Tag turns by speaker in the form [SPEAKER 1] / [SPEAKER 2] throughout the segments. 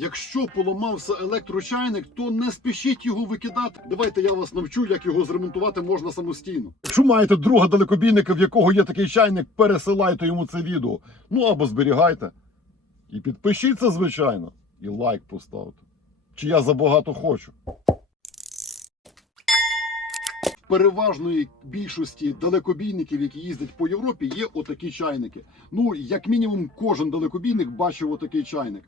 [SPEAKER 1] Якщо поламався електрочайник, то не спішіть його викидати. Давайте я вас навчу, як його зремонтувати можна самостійно. Якщо маєте друга далекобійника, в якого є такий чайник, пересилайте йому це відео. Ну або зберігайте. І підпишіться, звичайно, і лайк поставте. Чи я забагато хочу. Переважної більшості далекобійників, які їздять по Європі, є отакі чайники. Ну, як мінімум, кожен далекобійник бачив отакий чайник.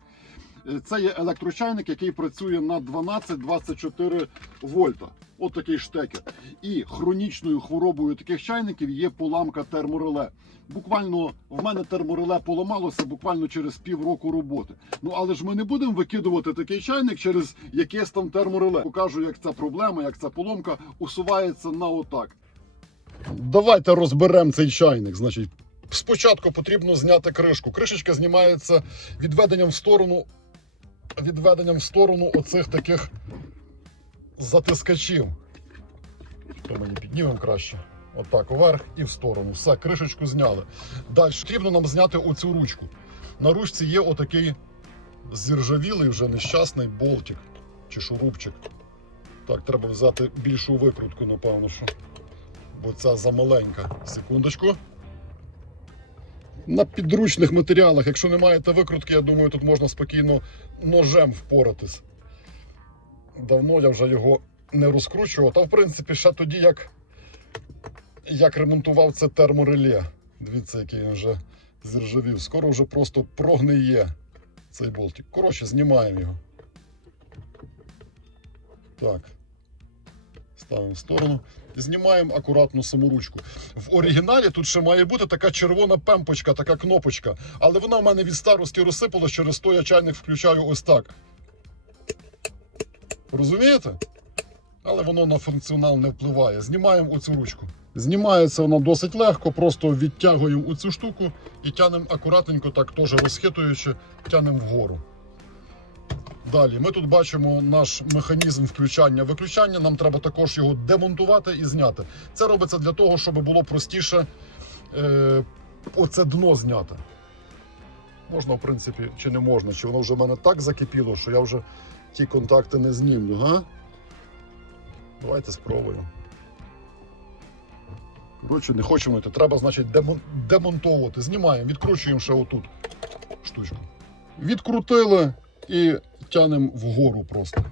[SPEAKER 1] Е, Це є електрочайник, який працює на 12-24 вольта. От такий штекер. І хронічною хворобою таких чайників є поламка термореле. Буквально в мене термореле поламалося буквально через півроку роботи. Ну але ж ми не будемо викидувати такий чайник через якесь там термореле. Покажу, як ця проблема, як ця поломка усувається на отак. Давайте розберемо цей чайник. Значить, спочатку потрібно зняти кришку. Кришечка знімається відведенням в сторону, відведенням в сторону оцих таких затискачів. То мені піднімемо краще. Отак, вверх і в сторону. Все, кришечку зняли. Далі потрібно нам зняти оцю ручку. На ручці є отакий зіржавілий вже нещасний болтик чи шурупчик. Так, треба взяти більшу викрутку, напевно, що. Бо ця замаленька. Секундочку. На підручних матеріалах, якщо не маєте викрутки, я думаю, тут можна спокійно ножем впоратись. Давно я вже його не розкручував. Та в принципі, ще тоді, як, як ремонтував це термореле. Дивіться, який він вже зіржавів. Скоро вже просто прогниє цей болтик. Коротше, знімаємо його. Так. Ставимо в сторону. Знімаємо акуратно саму ручку. В оригіналі тут ще має бути така червона пемпочка, така кнопочка. Але вона в мене від старості розсипалась, через то я чайник включаю ось так. Розумієте? Але воно на функціонал не впливає. Знімаємо оцю ручку. Знімається вона досить легко, просто відтягуємо оцю штуку і тянемо акуратненько, так теж розхитуючи, тянемо вгору. Далі ми тут бачимо наш механізм включання-виключання. Нам треба також його демонтувати і зняти. Це робиться для того, щоб було простіше е, оце дно зняти. Можна, в принципі, чи не можна, чи воно вже в мене так закипіло, що я вже ті контакти не знімлю, га? Давайте спробуємо. Коротше, не хочемо йти. Треба, значить, демон- демонтовувати. Знімаємо, відкручуємо ще отут штучку. Відкрутили і тянемо вгору просто.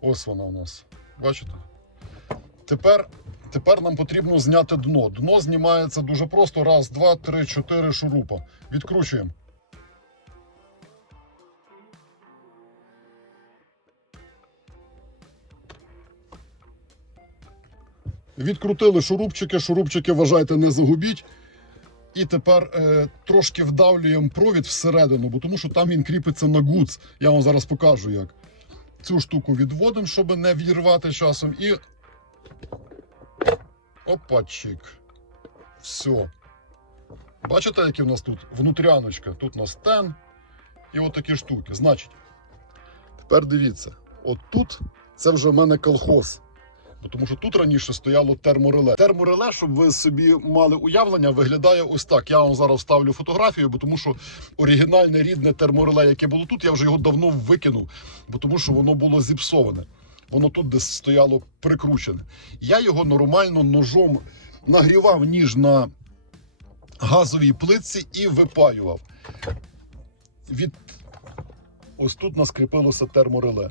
[SPEAKER 1] Ось вона у нас. Бачите? Тепер, тепер нам потрібно зняти дно. Дно знімається дуже просто. Раз, два, три, чотири шурупа. Відкручуємо. Відкрутили шурупчики, шурупчики, вважайте, не загубіть. І тепер е, трошки вдавлюємо провід всередину, бо тому що там він кріпиться на гуц. Я вам зараз покажу як. Цю штуку відводимо, щоб не відірвати часом. І. Опачик. Все. Бачите, які в нас тут внутряночка? Тут у нас тен і от штуки. Значить, тепер дивіться, от тут це вже в мене колхоз. Тому що тут раніше стояло термореле. Термореле, щоб ви собі мали уявлення, виглядає ось так. Я вам зараз ставлю фотографію, бо тому що оригінальне рідне термореле, яке було тут, я вже його давно викинув, бо тому що воно було зіпсоване. Воно тут десь стояло прикручене. Я його нормально ножом нагрівав ніж на газовій плитці і випаював. Від... Ось тут наскріпилося термореле.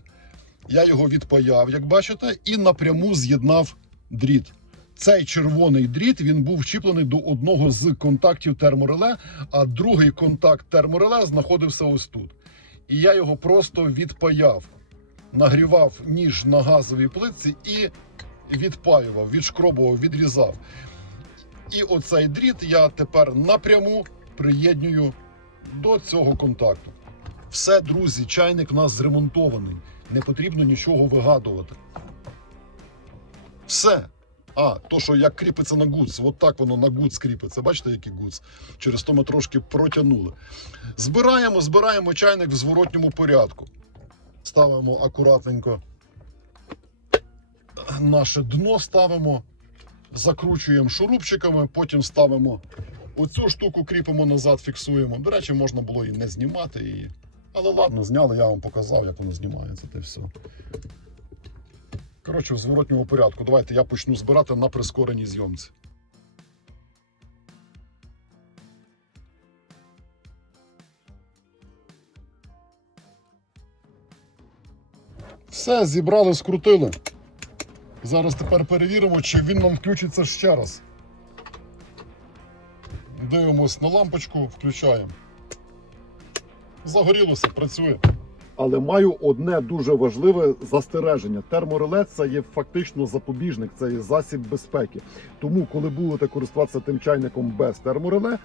[SPEAKER 1] Я його відпаяв, як бачите, і напряму з'єднав дріт. Цей червоний дріт він був вчіплений до одного з контактів термореле, а другий контакт термореле знаходився ось тут. І я його просто відпаяв, нагрівав ніж на газовій плитці і відпаював, відшкробував, відрізав. І оцей дріт я тепер напряму приєднюю до цього контакту. Все, друзі, чайник у нас зремонтований. Не потрібно нічого вигадувати. Все. А, то, що як кріпиться на гуц, от так воно на гуц кріпиться. Бачите, який гуц? Через то ми трошки протягнули. Збираємо, збираємо чайник в зворотньому порядку. Ставимо акуратненько наше дно ставимо, закручуємо шурупчиками, потім ставимо оцю штуку, кріпимо назад, фіксуємо. До речі, можна було і не знімати її. Але ладно, зняли, я вам показав, як воно знімається, та все. Коротше, в зворотньому порядку. Давайте я почну збирати на прискореній зйомці. Все, зібрали, скрутили. Зараз тепер перевіримо, чи він нам включиться ще раз. Дивимось на лампочку, включаємо. Загорілося, працює. Але маю одне дуже важливе застереження. Термореле це є фактично запобіжник, це є засіб безпеки. Тому, коли будете користуватися тим чайником без термореле,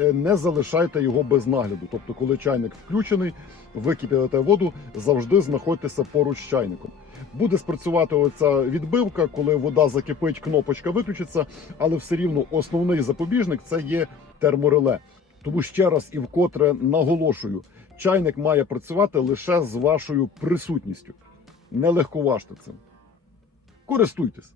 [SPEAKER 1] е, не залишайте його без нагляду. Тобто, коли чайник включений, ви воду, завжди знаходьтеся поруч з чайником. Буде спрацювати оця відбивка, коли вода закипить, кнопочка виключиться, але все рівно основний запобіжник це є термореле. Тому ще раз і вкотре наголошую, чайник має працювати лише з вашою присутністю. Не легковажте цим. Користуйтесь.